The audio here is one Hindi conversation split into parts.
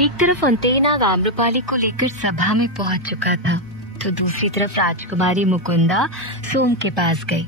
एक तरफ अंतेनाग आम्रपाली को लेकर सभा में पहुंच चुका था तो दूसरी तरफ राजकुमारी मुकुंदा सोम के पास गई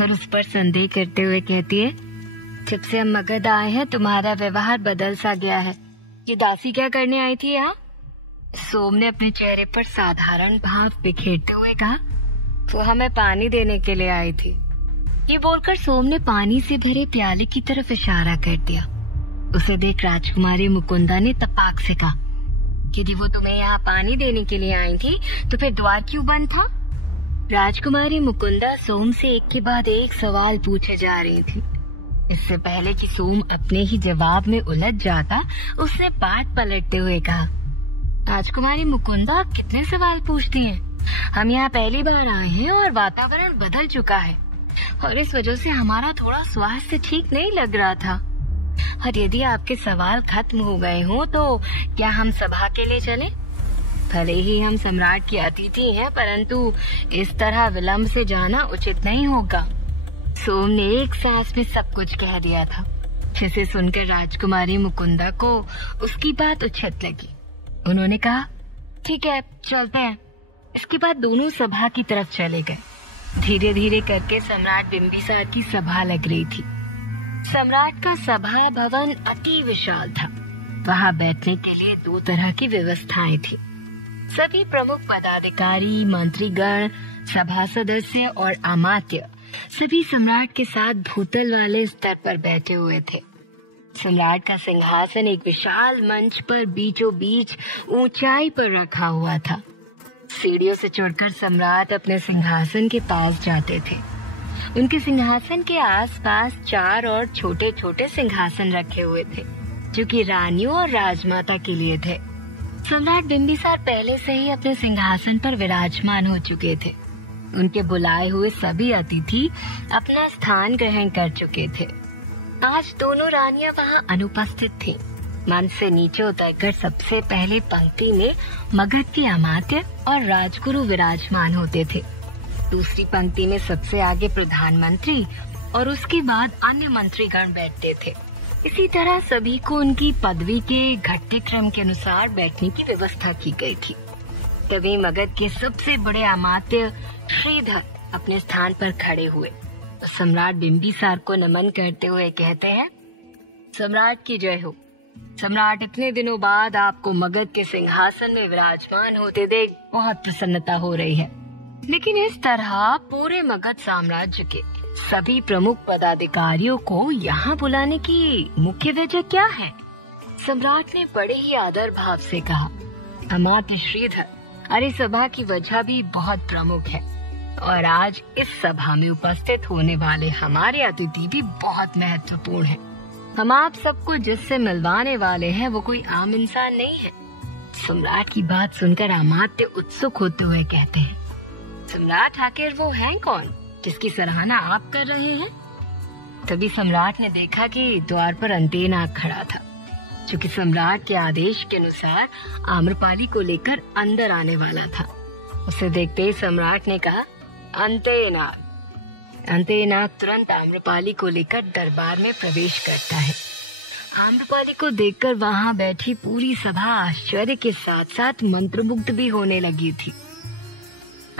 और उस पर संदेह करते हुए कहती है, जब से हम मगध आए हैं तुम्हारा व्यवहार बदल सा गया है। ये दासी क्या करने आई थी यहाँ? सोम ने अपने चेहरे पर साधारण भाव बिखेरते हुए कहा, वो हमें पानी देने के लिए आई थी। ये बोलकर सोम ने पानी से भरे प्याले की तरफ इशारा कर दिया। उसे देख राजकुमारी मुकुंदा ने तपाक से कहा, यदि वो तुम्हें यहाँ पानी देने के लिए आई थी तो फिर द्वार क्यों बंद था? राजकुमारी मुकुंदा सोम से एक के बाद एक सवाल पूछे जा रही थी। इससे पहले कि सोम अपने ही जवाब में उलझ जाता, उसने बात पलटते हुए कहा, राजकुमारी मुकुंदा आप कितने सवाल पूछती हैं? हम यहाँ पहली बार आए हैं और वातावरण बदल चुका है और इस वजह से हमारा थोड़ा स्वास्थ्य ठीक नहीं लग रहा था। और यदि आपके सवाल खत्म हो गए हो तो क्या हम सभा के लिए चलें? भले ही हम सम्राट की अतिथि हैं, परंतु इस तरह विलंब से जाना उचित नहीं होगा। सोम ने एक सांस में सब कुछ कह दिया था, जिसे सुनकर राजकुमारी मुकुंदा को उसकी बात उचित लगी। उन्होंने कहा, ठीक है चलते हैं। इसके बाद दोनों सभा की तरफ चले गए। धीरे धीरे करके सम्राट बिंबिसार की सभा लग रही थी। सम्राट का सभा भवन अति विशाल था। वहाँ बैठने के लिए 2 तरह की व्यवस्थाएं थी। सभी प्रमुख पदाधिकारी, मंत्रीगण, सभा सदस्य और अमात्य सभी सम्राट के साथ भूतल वाले स्तर पर बैठे हुए थे। सम्राट का सिंहासन एक विशाल मंच पर बीचों बीच ऊंचाई पर रखा हुआ था। सीढ़ियों से चढ़कर सम्राट अपने सिंहासन के पास जाते थे। उनके सिंहासन के आसपास 4 और छोटे छोटे सिंहासन रखे हुए थे, जो कि रानियों और राजमाता के लिए थे। सम्राट बिंबिसार पहले से ही अपने सिंहासन पर विराजमान हो चुके थे। उनके बुलाए हुए सभी अतिथि अपना स्थान ग्रहण कर चुके थे। आज दोनों रानियां वहां अनुपस्थित थीं। मंच से नीचे उतरकर सबसे पहले पंक्ति में मगध के अमात्य और राजगुरु विराजमान होते थे। दूसरी पंक्ति में सबसे आगे प्रधानमंत्री और उसके बाद अन्य मंत्रीगण बैठते थे। इसी तरह सभी को उनकी पदवी के घटते क्रम के अनुसार बैठने की व्यवस्था की गई थी। तभी मगध के सबसे बड़े अमात्य श्रीधर अपने स्थान पर खड़े हुए। सम्राट बिंबिसार को नमन करते हुए कहते हैं, सम्राट की जय हो। सम्राट, इतने दिनों बाद आपको मगध के सिंहासन में विराजमान होते देख बहुत प्रसन्नता हो रही है। लेकिन इस तरह पूरे मगध साम्राज्य के सभी प्रमुख पदाधिकारियों को यहाँ बुलाने की मुख्य वजह क्या है? सम्राट ने बड़े ही आदर भाव से कहा, अमात्य श्रीधर, अरे सभा की वजह भी बहुत प्रमुख है और आज इस सभा में उपस्थित होने वाले हमारे अतिथि भी बहुत महत्वपूर्ण है। हम आप सबको जिससे मिलवाने वाले हैं वो कोई आम इंसान नहीं है। सम्राट की बात सुनकर अमात्य उत्सुक होते हुए कहते हैं, सम्राट आखिर वो हैं कौन जिसकी सराहना आप कर रहे हैं? तभी सम्राट ने देखा कि द्वार पर अंतेनाग खड़ा था, जो कि सम्राट के आदेश के अनुसार आम्रपाली को लेकर अंदर आने वाला था। उसे देखते ही सम्राट ने कहा, अंतेनाग। अंतेनाग तुरंत आम्रपाली को लेकर दरबार में प्रवेश करता है। आम्रपाली को देखकर वहां बैठी पूरी सभा आश्चर्य के साथ साथ मंत्रमुग्ध भी होने लगी थी।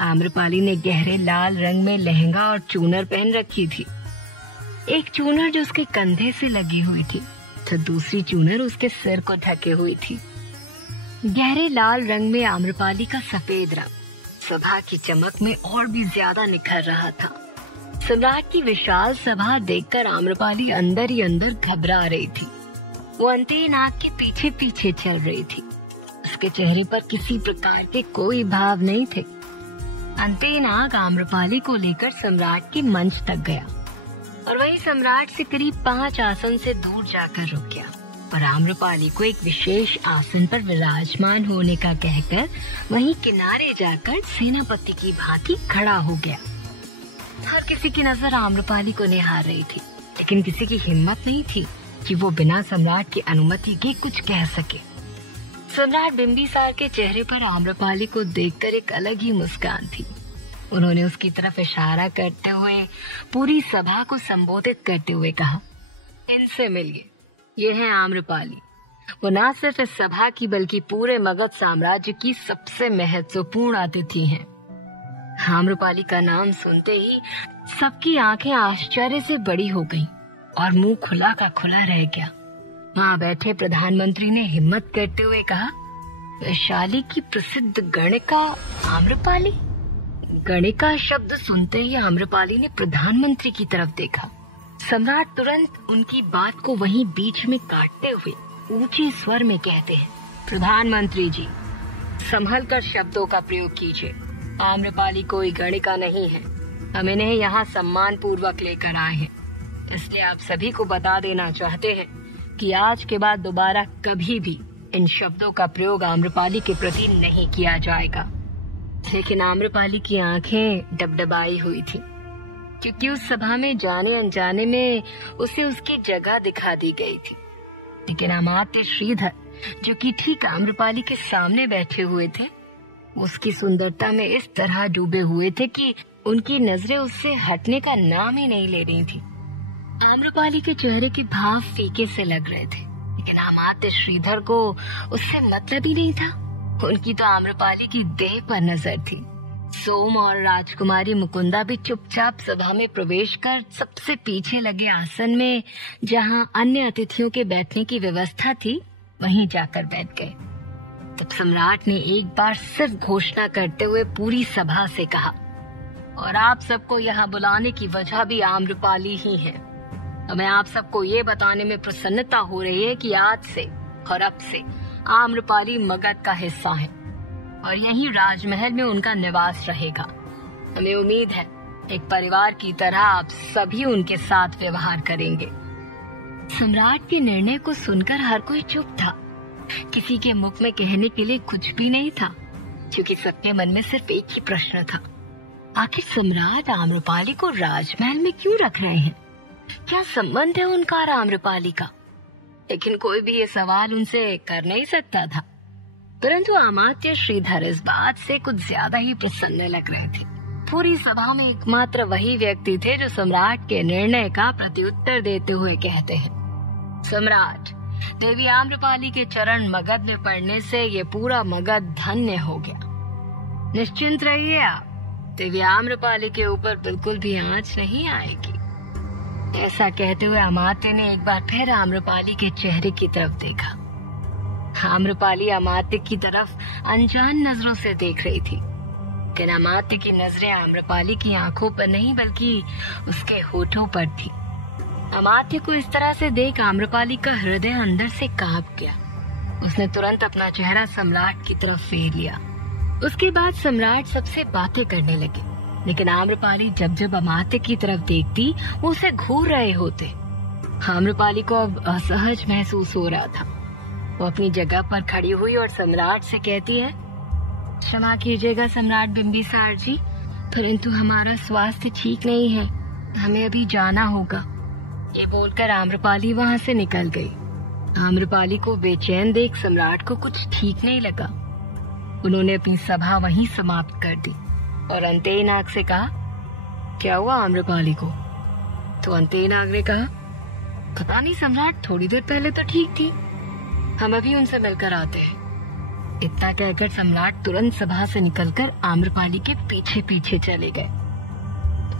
आम्रपाली ने गहरे लाल रंग में लहंगा और चूनर पहन रखी थी। एक चूनर जो उसके कंधे से लगी हुई थी तो दूसरी चूनर उसके सिर को ढके हुई थी। गहरे लाल रंग में आम्रपाली का सफेद रंग सभा की चमक में और भी ज्यादा निखर रहा था। सम्राट की विशाल सभा देखकर आम्रपाली अंदर ही अंदर घबरा रही थी। वो अंतेनाग के पीछे पीछे चल रही थी। उसके चेहरे पर किसी प्रकार के कोई भाव नहीं थे। अंतेनाग आम्रपाली को लेकर सम्राट के मंच तक गया और वहीं सम्राट से करीब 5 आसन से दूर जाकर रुक गया और आम्रपाली को एक विशेष आसन पर विराजमान होने का कहकर वहीं किनारे जाकर सेनापति की भांति खड़ा हो गया। हर किसी की नजर आम्रपाली को निहार रही थी, लेकिन किसी की हिम्मत नहीं थी कि वो बिना सम्राट की अनुमति के कुछ कह सके। सम्राट बिंबिसार के चेहरे पर आम्रपाली को देखकर एक अलग ही मुस्कान थी। उन्होंने उसकी तरफ इशारा करते हुए पूरी सभा को संबोधित करते हुए कहा, इनसे मिलिए, ये है आम्रपाली। वो न सिर्फ इस सभा की बल्कि पूरे मगध साम्राज्य की सबसे महत्वपूर्ण अतिथि हैं। आम्रपाली का नाम सुनते ही सबकी आंखें आश्चर्य से बड़ी हो गईं और मुंह खुला का खुला रह गया। वहां बैठे प्रधानमंत्री ने हिम्मत करते हुए कहा, वैशाली की प्रसिद्ध गणिका आम्रपाली। गणिका शब्द सुनते ही आम्रपाली ने प्रधानमंत्री की तरफ देखा। सम्राट तुरंत उनकी बात को वहीं बीच में काटते हुए ऊंचे स्वर में कहते हैं, प्रधानमंत्री जी, संभल कर शब्दों का प्रयोग कीजिए। आम्रपाली कोई गणिका नहीं है, हम इन्हें यहाँ सम्मान पूर्वक लेकर आए हैं, इसलिए आप सभी को बता देना चाहते हैं कि आज के बाद दोबारा कभी भी इन शब्दों का प्रयोग आम्रपाली के प्रति नहीं किया जाएगा। लेकिन आम्रपाली की आंखें डबडबाई हुई थी, क्योंकि उस सभा में जाने अनजाने में उसे उसकी जगह दिखा दी गई थी। लेकिन अमात्य श्रीधर, जो कि ठीक आम्रपाली के सामने बैठे हुए थे, उसकी सुंदरता में इस तरह डूबे हुए थे कि उनकी नजरें उससे हटने का नाम ही नहीं ले रही थी। आम्रपाली के चेहरे के भाव फीके से लग रहे थे, लेकिन अमात्य श्रीधर को उससे मतलब ही नहीं था। उनकी तो आम्रपाली की देह पर नजर थी। सोम और राजकुमारी मुकुंदा भी चुपचाप सभा में प्रवेश कर सबसे पीछे लगे आसन में, जहां अन्य अतिथियों के बैठने की व्यवस्था थी, वहीं जाकर बैठ गए। तब सम्राट ने एक बार सिर्फ घोषणा करते हुए पूरी सभा से कहा, और आप सबको यहाँ बुलाने की वजह भी आम्रपाली ही है। हमें आप सबको ये बताने में प्रसन्नता हो रही है कि आज से और अब से आम्रपाली मगध का हिस्सा है और यही राजमहल में उनका निवास रहेगा। हमें उम्मीद है एक परिवार की तरह आप सभी उनके साथ व्यवहार करेंगे। सम्राट के निर्णय को सुनकर हर कोई चुप था। किसी के मुख में कहने के लिए कुछ भी नहीं था, क्योंकि सबके मन में सिर्फ एक ही प्रश्न था, आखिर सम्राट आम्रपाली को राजमहल में क्यों रख रहे हैं? क्या संबंध है उनका और आम्रपाली का? लेकिन कोई भी ये सवाल उनसे कर नहीं सकता था। परंतु अमात्य श्रीधर इस बात से कुछ ज्यादा ही प्रसन्न लग रहे थे। पूरी सभा में एकमात्र वही व्यक्ति थे जो सम्राट के निर्णय का प्रत्युत्तर देते हुए कहते हैं, सम्राट, देवी आम्रपाली के चरण मगध में पड़ने से ये पूरा मगध धन्य हो गया। निश्चिंत रहिए आप, देवी आम्रपाली के ऊपर बिल्कुल भी आंच नहीं आएगी। ऐसा कहते हुए अमात्य ने एक बार फिर आम्रपाली के चेहरे की तरफ देखा। आम्रपाली अमात्य की तरफ अनजान नजरों से देख रही थी, लेकिन अमात्य की नजरें आम्रपाली की आंखों पर नहीं बल्कि उसके होठों पर थी। अमात्य को इस तरह से देख आम्रपाली का हृदय अंदर से कांप गया। उसने तुरंत अपना चेहरा सम्राट की तरफ फेर लिया। उसके बाद सम्राट सबसे बातें करने लगे, लेकिन आम्रपाली जब जब अमात्य की तरफ देखती वो उसे घूर रहे होते। आम्रपाली को अब असहज महसूस हो रहा था। वो अपनी जगह पर खड़ी हुई और सम्राट से कहती है, क्षमा कीजिएगा सम्राट बिंबिसार जी, परंतु हमारा स्वास्थ्य ठीक नहीं है, हमें अभी जाना होगा। ये बोलकर आम्रपाली वहाँ से निकल गई। आम्रपाली को बेचैन देख सम्राट को कुछ ठीक नहीं लगा। उन्होंने अपनी सभा वहीं समाप्त कर दी और अंतेनाग से कहा, क्या हुआ आम्रपाली को? तो अंतेनाग ने कहा, पता नहीं सम्राट, थोड़ी देर पहले तो ठीक थी, हम अभी उनसे मिलकर आते हैं। इतना कहकर सम्राट तुरंत सभा से निकलकर आम्रपाली के पीछे पीछे चले गए।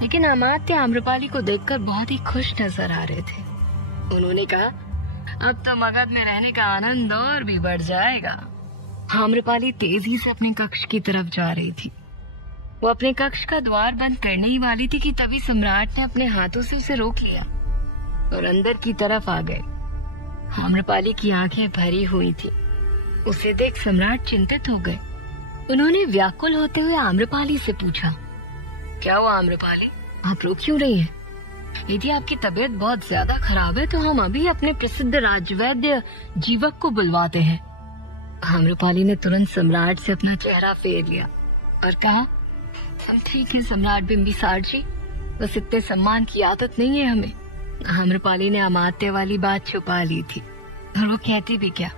लेकिन अमात्य आम्रपाली को देखकर बहुत ही खुश नजर आ रहे थे। उन्होंने कहा, अब तो मगध में रहने का आनंद और भी बढ़ जाएगा। आम्रपाली तेजी से अपने कक्ष की तरफ जा रही थी। वो अपने कक्ष का द्वार बंद करने ही वाली थी कि तभी सम्राट ने अपने हाथों से उसे रोक लिया और अंदर की तरफ आ गए। आम्रपाली की आंखें भरी हुई थी। उसे देख सम्राट चिंतित हो गए। उन्होंने व्याकुल होते हुए आम्रपाली से पूछा, क्या हुआ आम्रपाली, आप रो क्यों रही हैं? यदि आपकी तबीयत बहुत ज्यादा खराब है तो हम अभी अपने प्रसिद्ध राजवैद्य जीवक को बुलवाते हैं। आम्रपाली ने तुरंत सम्राट से अपना चेहरा फेर लिया और कहा, हम ठीक हैं सम्राट बिंबिसार जी, बस इतने सम्मान की आदत नहीं है हमें। आम्रपाली ने अमात्य वाली बात छुपा ली थी और वो कहती भी क्या।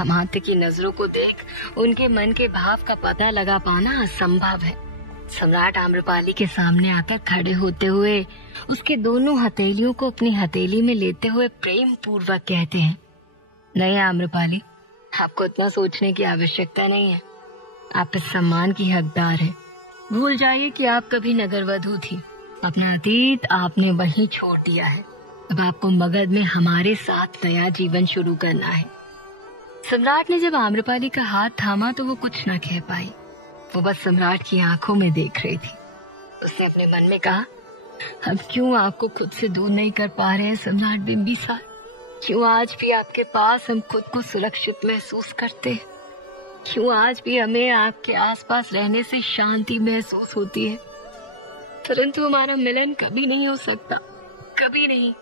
अमात्य की नजरों को देख उनके मन के भाव का पता लगा पाना असंभव है। सम्राट आम्रपाली के सामने आकर खड़े होते हुए उसके दोनों हथेलियों को अपनी हथेली में लेते हुए प्रेम पूर्वक कहते हैं, नहीं आम्रपाली, आपको इतना सोचने की आवश्यकता नहीं है। आप इस सम्मान की हकदार हैं। भूल जाइए कि आप कभी नगरवधू थी। अपना अतीत आपने वहीं छोड़ दिया है। अब आपको मगध में हमारे साथ नया जीवन शुरू करना है। सम्राट ने जब आम्रपाली का हाथ थामा तो वो कुछ न कह पाई। वो बस सम्राट की आंखों में देख रही थी। उसने अपने मन में कहा, हम क्यों आपको खुद से दूर नहीं कर पा रहे हैं सम्राट बिंबिसार? क्यों आज भी आपके पास हम खुद को सुरक्षित महसूस करते हैं? क्यों आज भी हमें आपके आसपास रहने से शांति महसूस होती है? परंतु हमारा मिलन कभी नहीं हो सकता, कभी नहीं।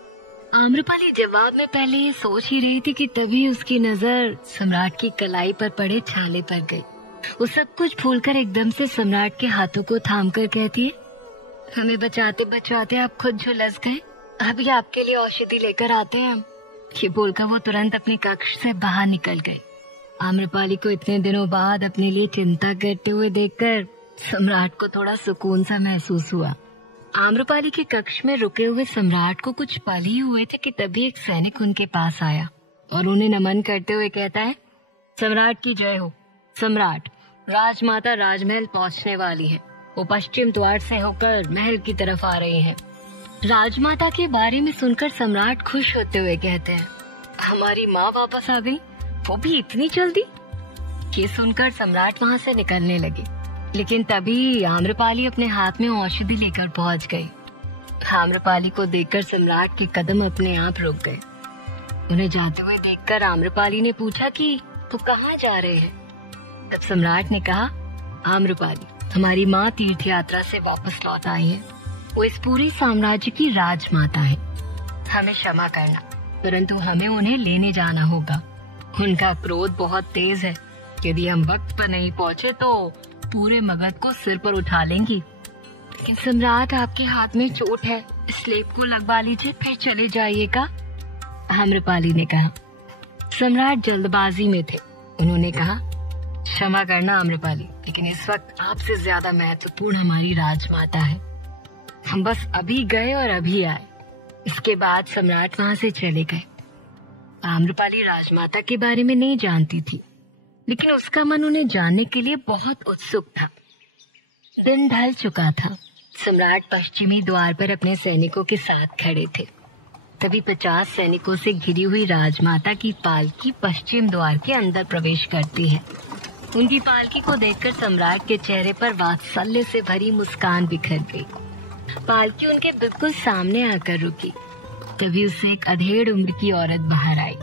आम्रपाली जवाब में पहले ये सोच ही रही थी कि तभी उसकी नजर सम्राट की कलाई पर पड़े छाले पर गई। वो सब कुछ भूलकर एकदम से सम्राट के हाथों को थामकर कहती है, हमें बचाते बचाते आप खुद झुलस गए। अभी आपके लिए औषधि लेकर आते हैं हम। ये बोलकर वो तुरंत अपने कक्ष से बाहर निकल गई। आम्रपाली को इतने दिनों बाद अपने लिए चिंता करते हुए देखकर सम्राट को थोड़ा सुकून सा महसूस हुआ। आम्रपाली के कक्ष में रुके हुए सम्राट को कुछ पल ही हुए थे कि तभी एक सैनिक उनके पास आया और उन्हें नमन करते हुए कहता है, सम्राट की जय हो। सम्राट, राजमाता राजमहल पहुंचने वाली है। वो पश्चिम द्वार से होकर महल की तरफ आ रही हैं। राजमाता के बारे में सुनकर सम्राट खुश होते हुए कहते हैं, हमारी माँ वापस आ गई, वो भी इतनी जल्दी? ये सुनकर सम्राट वहाँ से निकलने लगे, लेकिन तभी आम्रपाली अपने हाथ में औषधि लेकर पहुंच गई। आम्रपाली को देखकर सम्राट के कदम अपने आप रुक गए। उन्हें जाते हुए देखकर आम्रपाली ने पूछा कि तू कहाँ जा रहे हैं? तब सम्राट ने कहा, आम्रपाली, हमारी माँ तीर्थ यात्रा से वापस लौट आई है। वो इस पूरे साम्राज्य की राजमाता है। हमें क्षमा करना, परंतु हमें उन्हें लेने जाना होगा। उनका क्रोध बहुत तेज है। यदि हम वक्त पर नहीं पहुँचे तो पूरे मगध को सिर पर उठा लेंगी। लेकिन सम्राट, आपके हाथ में चोट है, इस लेप को लगवा लीजिए, फिर चले जाइएगा। आम्रपाली ने कहा। सम्राट जल्दबाजी में थे। उन्होंने कहा, क्षमा करना आम्रपाली, लेकिन इस वक्त आपसे ज्यादा महत्वपूर्ण हमारी राजमाता है। हम बस अभी गए और अभी आए। इसके बाद सम्राट वहाँ से चले गए। आम्रपाली राजमाता के बारे में नहीं जानती थी, लेकिन उसका मन उन्हें जानने के लिए बहुत उत्सुक था। दिन ढल चुका था। सम्राट पश्चिमी द्वार पर अपने सैनिकों के साथ खड़े थे। तभी 50 सैनिकों से घिरी हुई राजमाता की पालकी पश्चिम द्वार के अंदर प्रवेश करती है। उनकी पालकी को देखकर सम्राट के चेहरे पर वात्सल्य से भरी मुस्कान बिखर गई। पालकी उनके बिल्कुल सामने आकर रुकी। तभी उससे एक अधेड़ उम्र की औरत बाहर आई,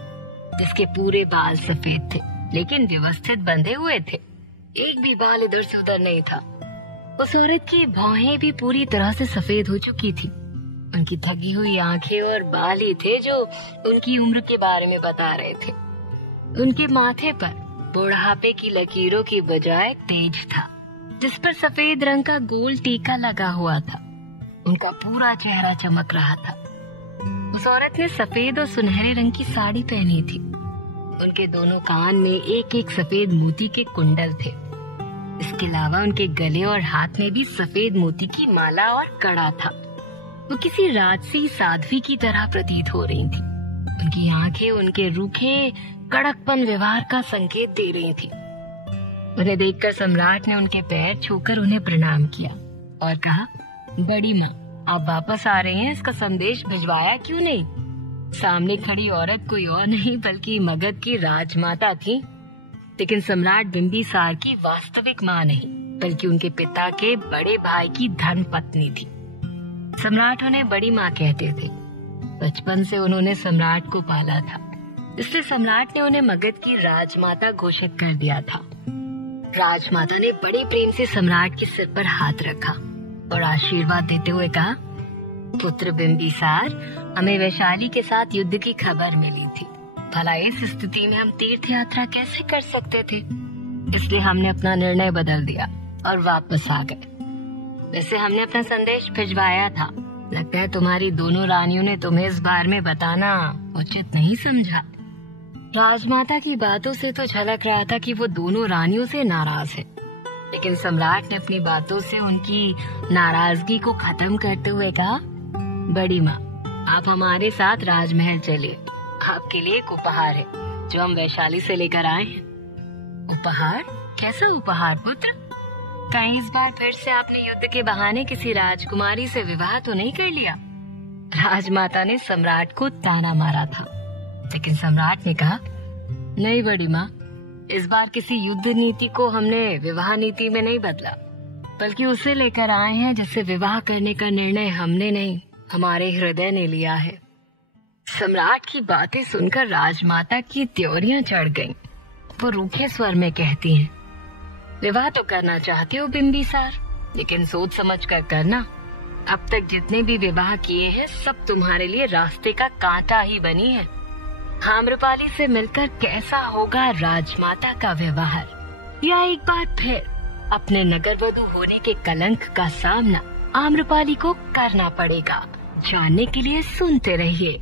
जिसके पूरे बाल सफेद थे, लेकिन व्यवस्थित बंधे हुए थे। एक भी बाल इधर से उधर नहीं था। उस औरत की भौहें भी पूरी तरह से सफेद हो चुकी थी। उनकी थकी हुई आंखें और बाल ही थे जो उनकी उम्र के बारे में बता रहे थे। उनके माथे पर बुढ़ापे की लकीरों की बजाय तेज था, जिस पर सफेद रंग का गोल टीका लगा हुआ था। उनका पूरा चेहरा चमक रहा था। उस औरत ने सफेद और सुनहरे रंग की साड़ी पहनी थी। उनके दोनों कान में एक एक सफेद मोती के कुंडल थे। इसके अलावा उनके गले और हाथ में भी सफेद मोती की माला और कड़ा था। वो किसी राजसी साध्वी की तरह प्रतीत हो रही थी। उनकी आंखें उनके रूखे कड़कपन व्यवहार का संकेत दे रही थी। उन्हें देखकर सम्राट ने उनके पैर छूकर उन्हें प्रणाम किया और कहा, बड़ी माँ, आप वापस आ रही हैं, इसका संदेश भिजवाया क्यों नहीं? सामने खड़ी औरत कोई और नहीं बल्कि मगध की राजमाता थी, लेकिन सम्राट बिंबिसार की वास्तविक माँ नहीं, बल्कि उनके पिता के बड़े भाई की धर्मपत्नी थी। सम्राट उन्हें बड़ी माँ कहते थे। बचपन से उन्होंने सम्राट को पाला था, इसलिए सम्राट ने उन्हें मगध की राजमाता घोषित कर दिया था। राजमाता ने बड़े प्रेम से सम्राट के सिर पर हाथ रखा और आशीर्वाद देते हुए कहा, पुत्र बिंबिसार, हमें वैशाली के साथ युद्ध की खबर मिली थी। भला इस स्थिति में हम तीर्थ यात्रा कैसे कर सकते थे? इसलिए हमने अपना निर्णय बदल दिया और वापस आ गए। वैसे हमने अपना संदेश भिजवाया था। लगता है तुम्हारी दोनों रानियों ने तुम्हें इस बारे में बताना उचित नहीं समझा। राजमाता की बातों से तो झलक रहा था कि वो दोनों रानियों से नाराज है, लेकिन सम्राट ने अपनी बातों से उनकी नाराजगी को खत्म करते हुए कहा, बड़ी माँ, आप हमारे साथ राजमहल चलिए। आप आपके लिए एक उपहार है जो हम वैशाली से लेकर आए हैं। उपहार? कैसा उपहार पुत्र? कहीं इस बार फिर से आपने युद्ध के बहाने किसी राजकुमारी से विवाह तो नहीं कर लिया? राजमाता ने सम्राट को ताना मारा था, लेकिन सम्राट ने कहा, नहीं बड़ी माँ, इस बार किसी युद्ध नीति को हमने विवाह नीति में नहीं बदला, बल्कि उसे लेकर आए हैं जिससे विवाह करने का निर्णय हमने नहीं, हमारे हृदय ने लिया है। सम्राट की बातें सुनकर राजमाता की त्योरियां चढ़ गईं। वो रूखे स्वर में कहती हैं, विवाह तो करना चाहते हो बिंबिसार, लेकिन सोच समझ कर करना। अब तक जितने भी विवाह किए हैं सब तुम्हारे लिए रास्ते का कांटा ही बनी है। आम्रपाली से मिलकर कैसा होगा राजमाता का व्यवहार, या एक बार फिर अपने नगरवधू होने के कलंक का सामना आम्रपाली को करना पड़ेगा। जानने के लिए सुनते रहिए।